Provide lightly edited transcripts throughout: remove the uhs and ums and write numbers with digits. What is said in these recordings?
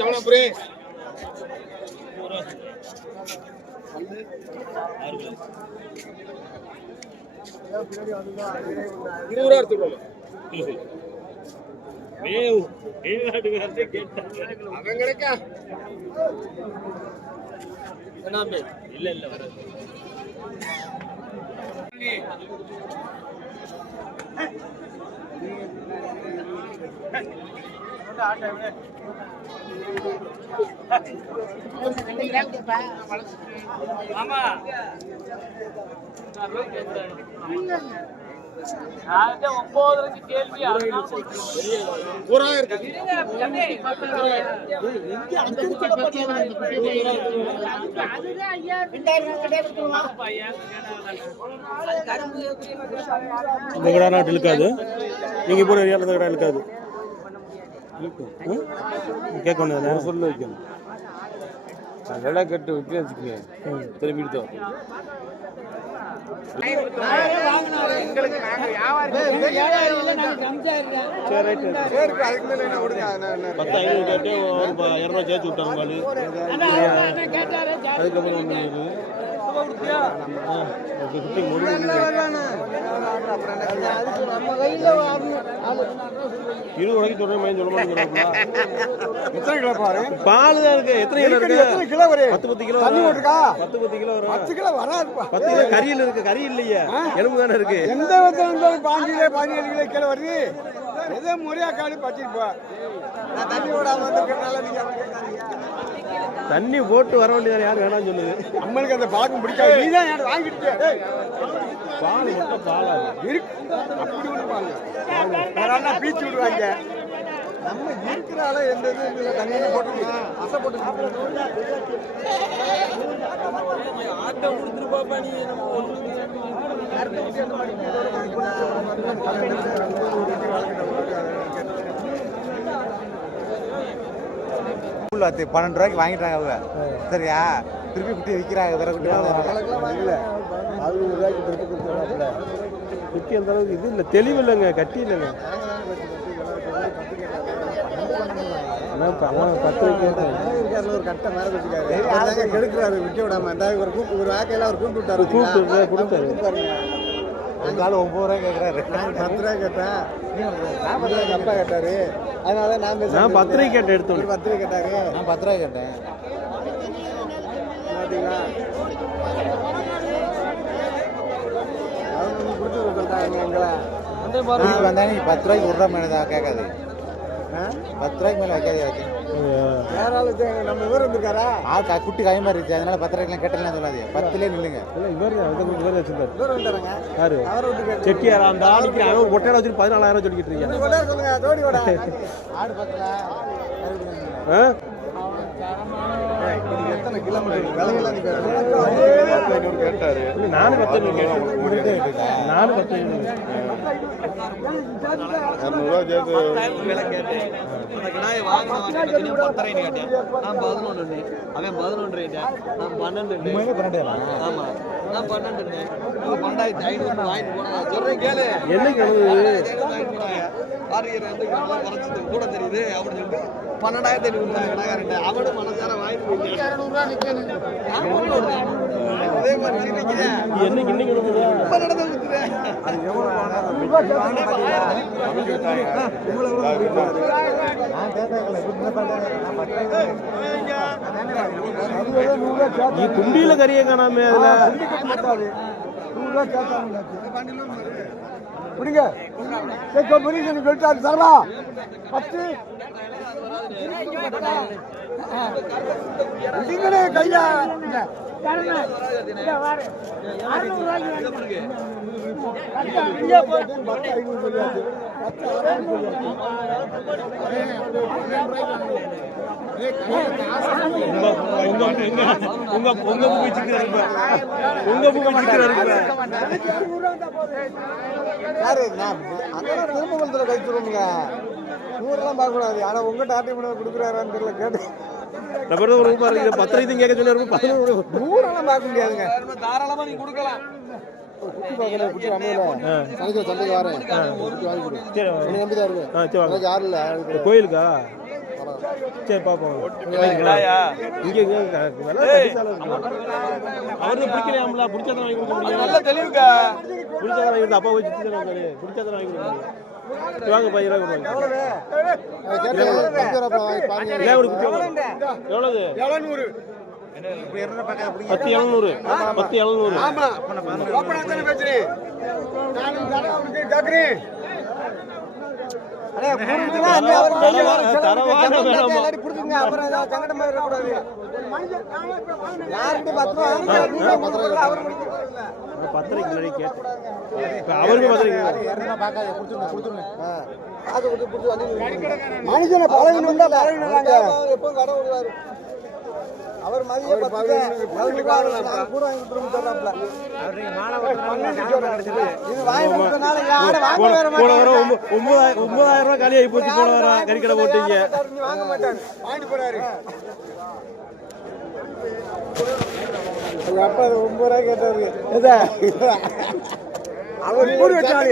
சவனபுரி 20 எடுத்துக்கோ. அவன் கிடைக்கா இல்ல இல்ல வராது. ஆமா கேள்வி இந்த கடை நாட்டு இழுக்காது. நீங்க போற ஏரியாவில் இந்த கடை இழுக்காது. கேட்கணும் சொல்ல வைக்கணும். விலை கட்டு விட்டு வச்சுக்கோங்க. திரும்பி எடுத்தோம். எங்களுக்கு நாங்க வியாபாரம் 10,500 கேட்டு 200 சேர்த்து விட்டாங்க. அதுக்கப்புறம் 20 வரைக்கும் சொல்றேன். மையம் சொல்ல மாட்டேங்கிறாங்க. பால் தான் இருக்கு. எத்தனை கிலோ இருக்கு? 10 கிலோ 10 கிலோ வரும். 10 கிலோ வராது. 10 கிலோ கறியில் இருக்கு. கறி இல்லையா, எலும்பு தானே இருக்கு. எந்த விதத்தில் 15 கிலோ கிலோ வருது. எதோ முறையா காலி பச்சிருப்பா. நான் தண்ணி விடாம வந்திருக்கனால நீங்க தண்ணி போட்டு வர வேண்டியது யார் வேணாம்னு சொல்லுது. நம்மளுக்கு அந்த பழக்கம் பிடிக்காது. நீ தான் யார் வாங்கிட்டு பால் மட்டும் பாலா இருக்கு. அப்படி ஒன்று பாருங்க, பீச்சு விடுவாங்க. நம்ம இருக்கிறால எந்த இது தண்ணியை போட்டு அசை போட்டு ஆட்டை கொடுத்துருப்பாப்பா. நீ $12 ரூபாய்க்கு வாங்கிட்டாங்க அவங்க. சரியா, திருப்பி குட்டி விற்கிறாங்க. வேற குட்டி வாங்கல 11 ரூபாய்க்கு திருப்பி கொடுத்துருவாங்க. குட்டி அந்த அளவுக்கு இது இல்லை, தெளிவு இல்லைங்க, கட்டி இல்லைங்க. 10 ஒரு கட்டை மேலே வச்சுக்காரு. கெடுக்கிறாரு விற்க விடாம. ஒரு வாக்கையில அவர் கூப்பிட்டு விட்டாரு. கூப்பிட்டு கொடுத்தாரு. இருந்தாலும் 9 ரூபாய் கேட்குறாரு. 10 ரூபாய் கேட்டேன். அப்பா கேட்டாரு. அதனால நான் 10 ரூபாய் கேட்டேன். எடுத்தோம். 10 ரூபாய் கேட்டாரு. நான் 10 ரூபாய் கேட்டேன். பார்த்தீங்களா, அவங்க கொடுத்து சொல்லிட்டாங்க எங்களை. வந்தா நீ 10 ரூபாய்க்கு விடுற மாதிரி தான் கேட்காது. 10 ரூபாய்க்கு மேலே வைக்காது. வேற ஆளுக்கு நம்ம இவர் இருந்திருக்காரா, குட்டி கை மாதிரி இருந்துச்சு. அதனால 10 ரூபாய்க்கு கேட்டலாம் சொல்லாது. 10லேயே நில்லுங்க. செட்டியாரா அந்த ஆளுக்கு அவன் ஒட்டையில வச்சு 14,000 சொல்லிக்கிட்டு இருக்கீங்க. சொல்லுங்க ஜோடி கூட ஆடு 10 எத்தனை கிலோமீட்டர் விலையெல்லாம் கேட்டாரு. நானும் 10 கேட்டேன். நானும் 10 200 சேர்த்து விலை கேட்டேன். அந்த கிடாயை வாங்கினேன் 10 கேட்டேன். நான் 11 அவன் 11 நான் 12. ஆமா, நான் 12. 12,500 வாங்கிட்டு போனேன். சொல்றேன் கேளு. என்னைக்கு குறைச்சது கூட தெரியுது அப்படின்னு சொல்லிட்டு 12,500 கொடுத்தாங்க. அவனும் மனசார வாங்கிட்டு அதே மாதிரி என்னைக்கு இன்னைக்கு குண்டியில கறிய காணாம புரியுங்க. சொல்லிட்டாரு தரவா 10 கையா திரும்ப கழிச்சுருங்க. 100 பார்க்கக்கூடாது. ஆனா உங்க டாட்டி கொடுக்குறாரான்னு தெரியல. கேட்டு 10 கேட்க சொல்லி 11 100 பார்க்க முடியாதுங்க. தாராளமா நீ கொடுக்கலாம். குட்டி பார்க்கல குட்டி அம்மையில சனிக்கிற சந்தைக்கு வரேன் குட்டி வாங்கி கொடு. சரி உன்னை நம்பி தான் இருக்கேன். சரி வாங்க எனக்கு யாரும் இல்லை. கோயிலுக்கா சரி பார்ப்போம் இங்கே அவரு பிடிக்கலையாம்ல பிடிச்சாதான் வாங்கி கொடுக்க முடியும் நல்ல தெளிவுக்கா பிடிச்சாதான் வாங்கி கொடுத்து அப்பா போய் சுற்றி பிடிச்சாதான் வாங்கி கொடுக்க முடியும் வாங்க பா இருபது ரூபாய் எவ்வளவு 700. 10 700 ஆமா ஓப்பனா தானே பேசுறேன். நானும் தானே அவனுக்கு கேக்குறேன். அடே புரிஞ்சுனா அந்த அவர் எல்லாரும் புரிஞ்சுங்க. அப்புறம் ஏதாவது சங்கடமா இருக்க கூடாது. யாருக்கு 10 ரூபாய் அவர் முடிக்கல. 10 ரூபாய்க்கு முன்னாடி கேட்டேன் அவருக்கு 10 ரூபாய்க்கு மனுஷனை பழகணும் தான் பழகினாங்க. எப்போ கடை விடுவாரு அவர் மதிய 10 கூட வாங்கி கொடுத்து தர்றாப்ல. இது வாங்கி கொடுத்தனால யார வாங்க வர மாட்டாங்க. 9000 ரூபாய் காலி ஆகி போச்சு போன வாரம் கறிக்கடை போட்டீங்க வாங்க மாட்டாங்க. வாங்கிட்டு போறாரு. அப்பா 9 ரூபாய் கேட்டாரு. அவர் ஊர் வச்சாரு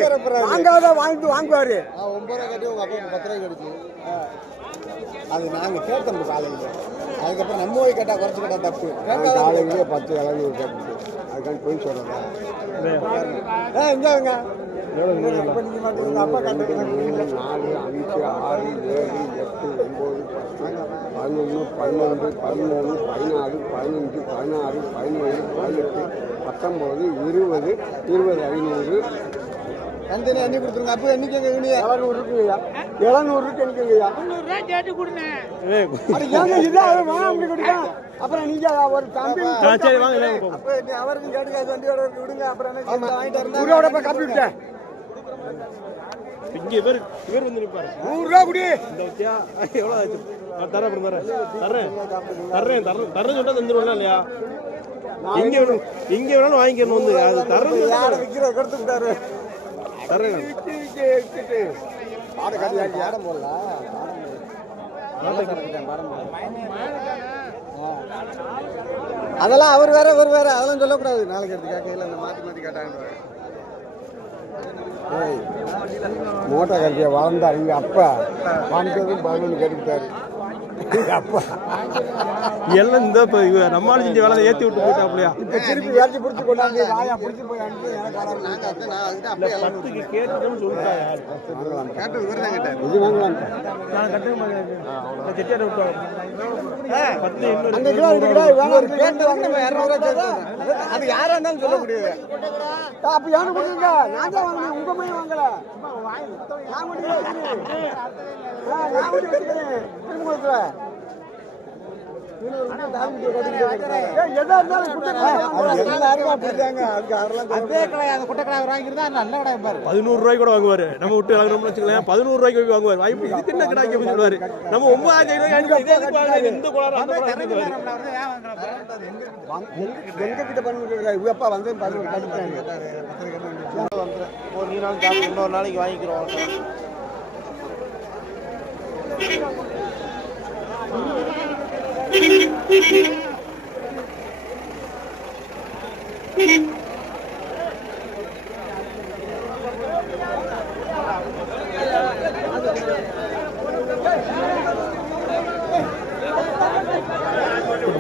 வாங்காத வாங்கிட்டு வாங்குவாரு. 9 ரூபாய் கேட்டு உங்க அப்பா 10 ரூபாய் கிடைச்சு. அது நாங்க கேட்டோம் காலையில. அதுக்கப்புறம் நம்ம போய் கேட்டா குறைச்சு கேட்டா தப்பு. காலையிலேயே 10 11 கேட்டு அதுக்கான போய் சொல்றதா எங்க அப்பா கண்டு 4 5 6 7 8 9 10 11 12 13 14 15 16 17 18 19 20 500 தந்தனி எண்ணி கொடுத்துருங்க. அப்போ எண்ணிக்கங்க 700 இருக்குங்கய்யா. 700 இருக்கு எண்ணிக்கங்கய்யா. 300 ரூபாய் கேட்டு கொடுங்க. அது ஏங்க இது அவர் வாங்க அப்படி கொடுங்க. அப்புறம் நீங்க ஒரு தம்பி சரி வாங்க அப்ப அவருக்கும் கேட்டுங்க வண்டியோட விடுங்க. அப்புறம் என்ன வாங்கிட்டு இருந்தா ஊரோட போய் காப்பி விட்டேன். இங்க இவர் வந்து நிப்பாரு 100 ரூபாய் குடி. இந்த வச்சியா எவ்வளவு ஆச்சு தரேன் சொல்லிட்டா தந்துருவோம்ல இல்லையா இங்க வேணாலும் வாங்கிக்கணும் வந்து அது தர்றது யார விக்கிற கொடுத்துட்டாரு. தரேன் ஆடு கட்டி யாரும் போடல. அதெல்லாம் அவர் வேற அதெல்லாம் சொல்லக்கூடாது. நாளைக்கு எடுத்து கேட்கல இந்த மாத்தி கேட்டாங்க. மோட்டா கட்டிய வளர்ந்தார் இங்க அப்பா வாங்கிட்டதும் 11 கேட்டுக்கிட்டாரு. அப்பா எல்லாம் இந்த நம்மளால செஞ்ச வேலை ஏத்தி விட்டு போயிட்டாப்லையா இப்ப திருப்பி வேலைக்கு பிடிச்சி கொண்டாந்து வாயா பிடிச்சி போய் அனுப்பி எனக்கு வராது. 10க்கு கேட்டுன்னு சொல்லிட்டாங்க கேட்டது வேற தான் கேட்டாரு. இது வாங்கலாம் நான் செட்டியார விட்டோம் 10 அந்த கிலோ இருக்குடா வேணும் கேட்டதுக்கு நம்ம 200 ரூபாய் கேட்டோம். அது யாரா இருந்தாலும் சொல்ல முடியாது. அப்ப யாரு கொடுங்க நான் தான் வாங்குறேன். உங்க பையன் வாங்கல நான் மட்டும் வச்சுக்கிறேன். திருமணத்துல $11 ரூபாய் கூட வாங்குவாரு. நம்ம விட்டு வாங்கணும்னு வச்சுக்கலாம் 11 ரூபாய்க்கு வாங்குவாரு. வாய்ப்பு இதுக்கு என்ன கிடைக்க சொல்லுவாரு. நம்ம 9,000 ரூபாய் இந்த கோளாறு எங்க கிட்ட பண்ணுங்க அப்பா வந்து ஒரு நாள் சாப்பிட்டு இன்னொரு நாளைக்கு வாங்கிக்கிறோம்.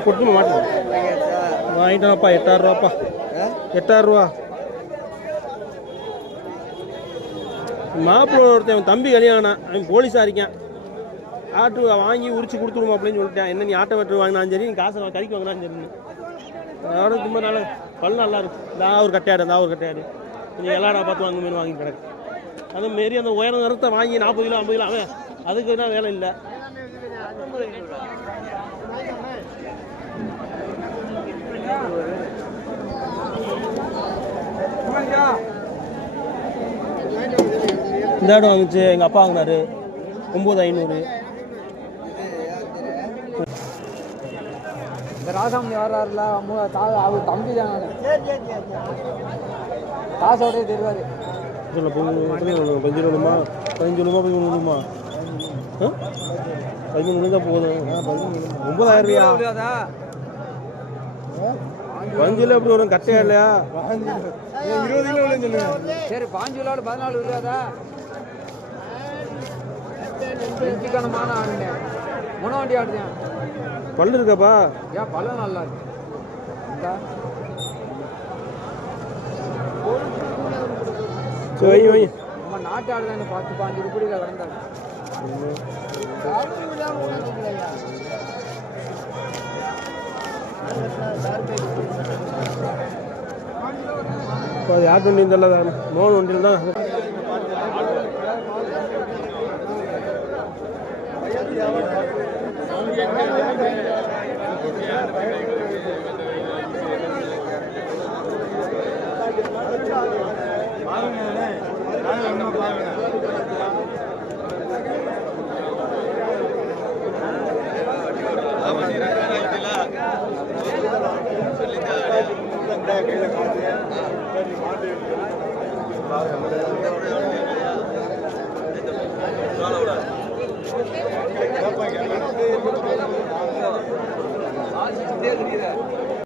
பொட்டு மாட்டேன் வாங்கிட்டோம்ப்பா 8000 ரூபாப்பா 8000 ரூபா. மாப்பிள்ளை ஒருத்தன் தம்பி கல்யாணம் அவன் போலீஸாக இருக்கான். ஆட்டு வாங்கி உரிச்சு கொடுத்துருமா அப்படின்னு சொல்லிட்டேன். என்ன நீ ஆட்டை வெட்டு வாங்கினாலும் சரி நீ காசை கறிக்கு வாங்கினாலும் சரி அதோட ரொம்ப நல்லா பல் நல்லா இருக்கும். ஒரு கட்டையாடு நீ எல்லாடா பார்த்து வாங்க மீன் வாங்கி கிடக்கு. அது மாரி அந்த உயரம் நிறத்தை வாங்கி 40 கிலோ 50 கிலோ அவன் அதுக்கு என்ன வேலை இல்லை. இந்த இடம் வாங்கிச்சு எங்கள் அப்பா வாங்கினாரு 9500. இந்த ராசாமி வர்றாருல அவர் தம்பி தான் காசோடய தெரிவாரு. சொல்ல 15 ரூபா 15 ரூபா 13 தான் போதும். 9000 ரூபா பஞ்சில் எப்படி வரும் கட்டையா இல்லையா? 20 கிலோ சொல்லுங்க. சரி 5 கிலோட 14 இருக்காதா? இஞ்சிக்கணமான ஆடுனேன். முனவண்டி ஆடுதேன். பல்லு இருக்காப்பா? ஏன் பல்லு நல்லா இருக்கு. சரி வை வை. நம்ம நாட்டு ஆடுதானே 10-15 ரூபாய்க்கு கடந்தாங்க. இப்போ யார் வண்டி இருந்தாலும் மோகன் வண்டியில் தான்.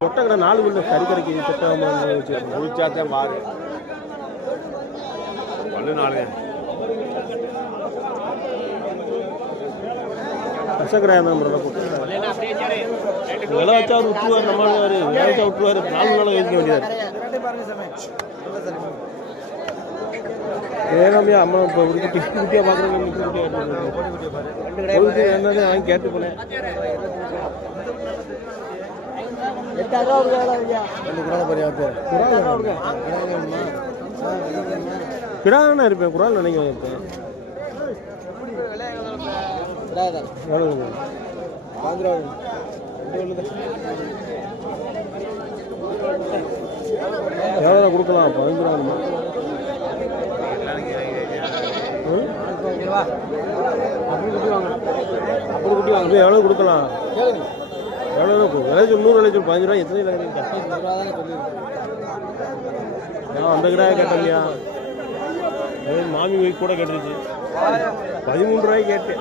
கொட்டக்கடை 4 குள்ள கறி கறிக்கு செட்டாக குளிச்சாத்தான் மாறு. பல்லு 4. கசக்கடையா தான் விலை வச்சா அவர் விட்டுருவார். நம்ம விலை வச்சா விட்டுருவார். 4 நாள் யோசிக்க வேண்டியது. ஏகாமையா அம்மா இப்போ ஒரு குட்டி குட்டியாக பார்க்குறேன். குட்டியாக என்னது வாங்கி கேட்டு போனேன். 8000 கிடாதானே இருப்பேன். குரான் நினைக்க இருப்பேன். எவ்வளோ கொடுக்கலாம்? 15 ரூபா. அப்படி குட்டி வாங்க. எவ்வளோ கொடுக்கலாம்? எவ்வளோ விளைச்சல்? 100 விளைச்சல் 15 ரூபா. எத்தனை அந்த கிடாய கேட்டலையா? மாமி வீக் கூட கேட்டுருச்சு. 13 ரூபாய்க்கு கேட்டு.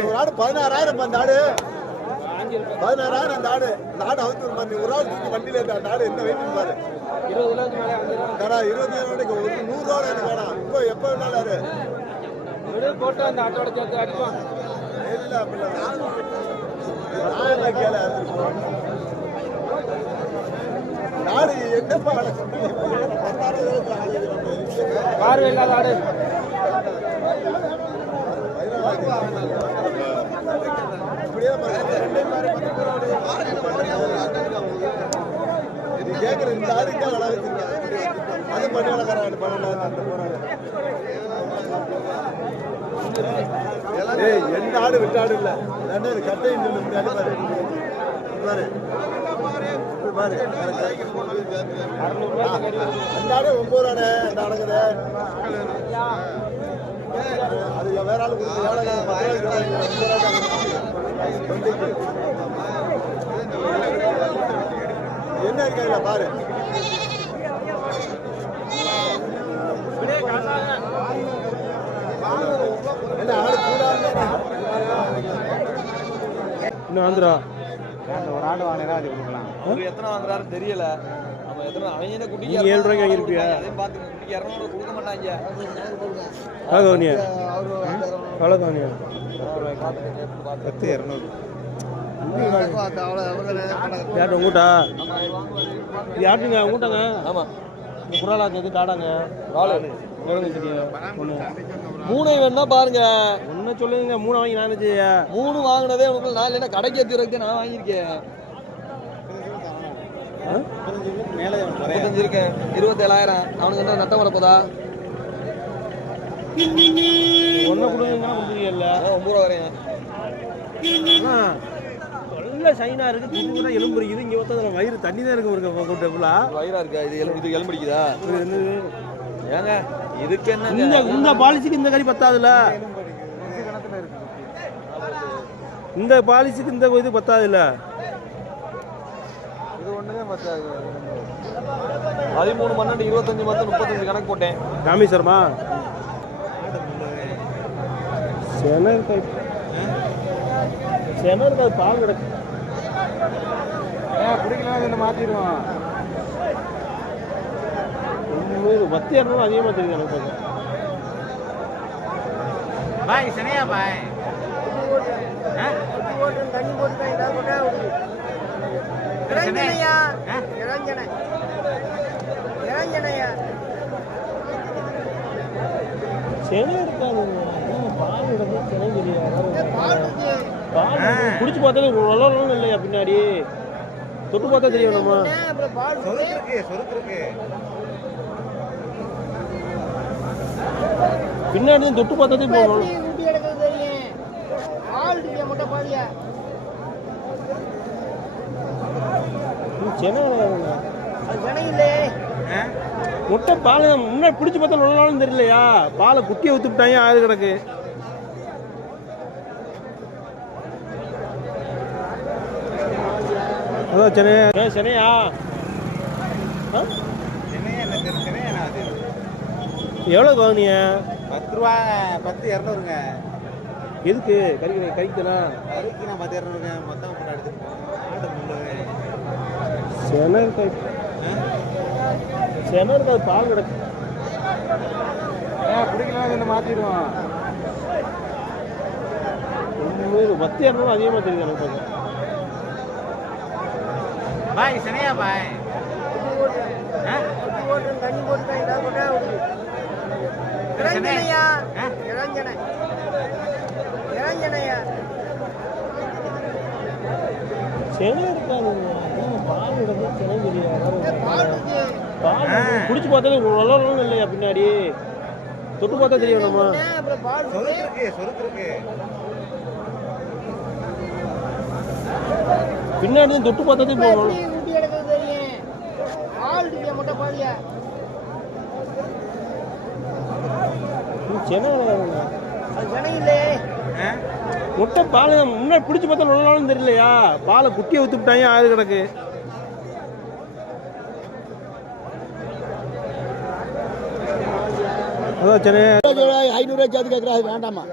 ஒரு ஆடு 16,000 அந்த ஆடு. 16,000 அந்த ஆடு. அந்த ஆடு அவுத்து ஒரு ஆள் தூக்கி வண்டியில இருந்த அந்த ஆடு என்ன வெயிட் பாரு. 20 ஒரு 100 ரூபா எனக்கு வேணாம். இப்போ எப்போ வேணாலும் போட்டு அந்த ஆட்டோட சேர்த்து அடிப்பான். நாடு என்னப்பா பார்வை இல்லாத ஆடு. கேட்கற இந்த ஆடுக்கே விலை வச்சிருக்காங்க. அது பண்ணி வளர்க்குறாங்க. 12,000 எந்த ஆடு விட்டாடு இல்லை. கட்டை முன்னாடி பாரு பாரு பாரு. அந்த ஆடு 9 ரூபானே. அந்த அடங்குது. அது வேற ஆளு கொடுத்து என்ன இருக்க பாரு. என்ன ஆடு கூட இன்னும் ஆந்திரா ஒரு ஆடு வாங்கினா அது கொடுக்கலாம். அவர் எத்தனை வாங்குறாருன்னு தெரியல. நம்ம எத்தனை அவங்க குட்டிக்கு 7 ரூபாய்க்கு வாங்கியிருப்பியா? அதையும் பார்த்து குட்டிக்கு 200 கொடுக்க மாட்டாங்க. கவனியா எவ்வளோ கவனியா? 10 200. யார்ட்டு உங்கூட்டா? இது யார்ட்டுங்க உங்கூட்டாங்க? ஆமாம். இந்த குராலாக்கு எது காடாங்க? தெரியும். 3 வேணா பாருங்க. ஒன்றும் சொல்லுங்க. 3 வாங்கி நான் செய்ய. 3 வாங்கினதே உங்களுக்கு நான் இல்லைன்னா கடைக்கு ஏற்றி நான் வாங்கியிருக்கேன். 35 இருக்கேன். 27,000. அவனுக்கு என்ன நட்டம் வரப்போதா? ஒன்றை கொடுங்க கொடுக்குறீங்கல்ல. 9 ரூபா வரேன். நல்ல சைனா இருக்கு. துணி தான் எலும்பு இருக்குது. இங்கே ஒருத்தர் வயிறு தண்ணி தான் இருக்கு. வயிறா இருக்கா? இது எலும்பிடிக்குதா? ஏங்க இதுக்கு என்ன? இந்த பாலிசிக்கு இந்த கறி பத்தாதுல்ல. இந்த பாலிசிக்கு இந்த இது பத்தாதுல்ல. இது ஒண்ணுதான் பத்தாது 13 12 25 10 35 கணக்கு போட்டேன். ராமேஸ்வரமா சென இருக்காது சென இருக்காது பால் கிடக்கு பிடிக்கலாம் என்ன மாத்திடுவோம். வத்தி இரநூறு அதிகமாக தெரியுது எனக்கு பார்க்க. பாய் சனையா பாய் தண்ணி போட்டு இறஞ்சனையா சென இருக்காது பால் கிடக்கு சென தெரியாது பால் குடிச்சு பார்த்தாலே வளரணும் இல்லையா பின்னாடி தொட்டு பார்த்தா தெரியும் நம்ம பின்னாடி தொட்டு பார்த்தாதே போகணும். முட்டை பால் முன்னாடி பிடிச்சி பார்த்தா நுழைனாலும் தெரியலையா பாலை குட்டியை ஊத்துட்டாங்க ஆறு கிடக்கு. அதான் சென்னையா சென்னையா எவ்வளோ கவனிய 10 ரூபா 10 200ங்க. எதுக்கு கறிக்குதானா அதுக்கு நான் 10 200ங்க மொத்தம் போட்டு எடுத்துருக்கேன். சென இருக்காது சென இருக்காது பால் கிடக்கு பிடிக்கலாம் என்ன மாத்திடுவோம். வத்தி இரநூறு அதிகமாக தெரியுது எனக்கு பார்க்க. பாய் சனையா பாய் தண்ணி போட்டு இறஞ்சனையா சென இருக்காது பால் கிடக்கு சென தெரியாது பால் குடிச்சு பார்த்தாலே வளரணும் இல்லையா பின்னாடி தொட்டு பார்த்தா தெரியும் நம்ம பின்னாடி தொட்டு பார்த்தாதே போகணும். முட்டை பால் முன்னாடி பிடிச்சி பார்த்தா நுழைனாலும் தெரியலையா பாலை குட்டியை ஊத்துட்டாங்க ஆறு கிடக்கு. அதான் சென்னை 500 ஜாதி கேட்கறாங்க வேண்டாமா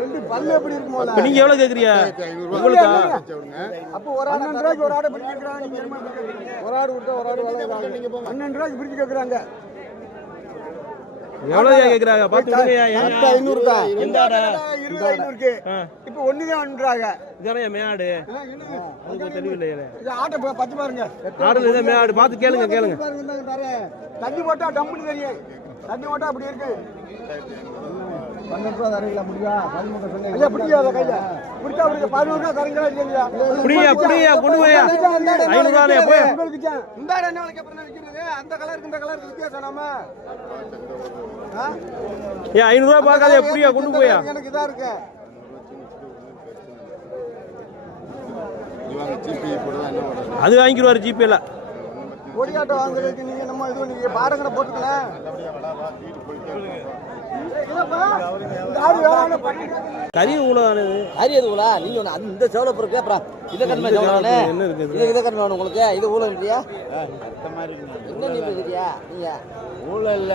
ரெண்டு பல்லு எப்படி இருக்குமோ இப்போ நீங்க எவ்வளவு கேக்குறியா உங்களுக்கா அப்போ ஒரு 12 ரூபாய்க்கு ஒரு ஆடு பிடிச்சு கேக்குறாங்க. நீங்க ஒரு ஆடு விட்டு ஒரு ஆடு வாங்க நீங்க 12 ரூபாய்க்கு பிடிச்சு கேக்குறாங்க. எவ்வளவு கேக்குறாங்க பார்த்து விடுங்கயா. 500 தான். எந்த ஆடா 500க்கு இப்போ ஒண்ணுதான் வந்துறாங்க. இதானே மேயாடு அதுக்கு தெரியவில்லையே இது ஆட்டை பத்தி பாருங்க. ஆடுல இதான் மேயாடு பார்த்து கேளுங்க பாருங்க தண்ணி போட்டா டம்முன்னு தெரியும். தண்ணி போட்டா அப்படி இருக்கு. 12 ரூபா தரீங்களா முடியா 13 சொன்னீங்க. ஐயா பிடிக்காத கையா பிடிச்சா அப்படிங்க 11 ரூபா தரீங்களா இல்லையா புடியா கொண்டு போயா 500 ரூபாயா போய் இந்த ஆடு என்ன விலைக்கு அப்புறம் விக்கிறது? அந்த கலருக்கு இந்த கலருக்கு வித்தியாசம் நாம ஏ 500 ரூபாய் பார்க்காதே புடியா கொண்டு போயா. எனக்கு இதா இருக்கு. அது வாங்கிடுவாரு ஜிபேல. கொடியாட்டை வாங்குறதுக்கு நீங்க நம்ம இது நீங்க பாருங்கட போட்டுக்கலாம். கறி ஊழல் அரியதுங்களா நீங்க இந்த செவல பொறுப்பு அப்புறம் இதை கண்மை செவலானே என்ன இருக்குது இதை கண்மை வேணும் உங்களுக்கு இது ஊழல் இல்லையா என்ன நீ பேசுறியா நீங்க ஊழல் இல்ல